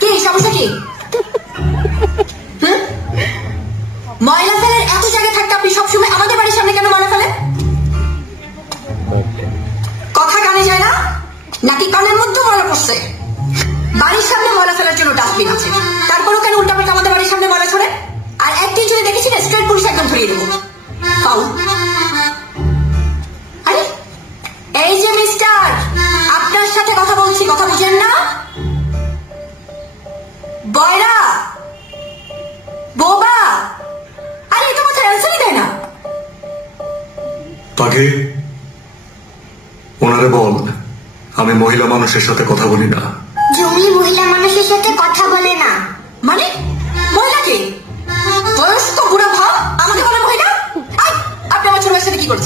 কি সমস্যা কি? ময়লা ফেলার এত জায়গা থাকতে আপনি সবসময় আমাদের বাড়ির সামনে কেন ময়লা ফেলেন? কথা কানে যায় না নাকি কানের মধ্যে ময়লা পড়ছে? বাড়ির সামনে ময়লা ফেলার জন্য ডাস্টবিন আছে, তারপরও কেন উল্টাপাল্টা আমাদের বাড়ির সামনে ময়লা ছড়ে? আর একদিন যদি দেখেছি না স্ট্রেট পুলিশ একদম ধরিয়ে দেবো। আরে এই যে মিস্টার, আপনার সাথে কথা বলছি, কথা বুঝেন না? বয়রা বোবা, আরে তো কথা অ্যান্সারই দেয় না। তাকে ওনারে বল আমি মহিলা মানুষের সাথে কথা বলি না। জঙ্গলি মহিলা মানুষের সাথে কথা বলে না মানে? মহিলাকে বয়স্ক বুড়া ভাব আমাকে বলে মহিলা? আপনি আমার ছোট ভাইয়ের সাথে কি করছেন?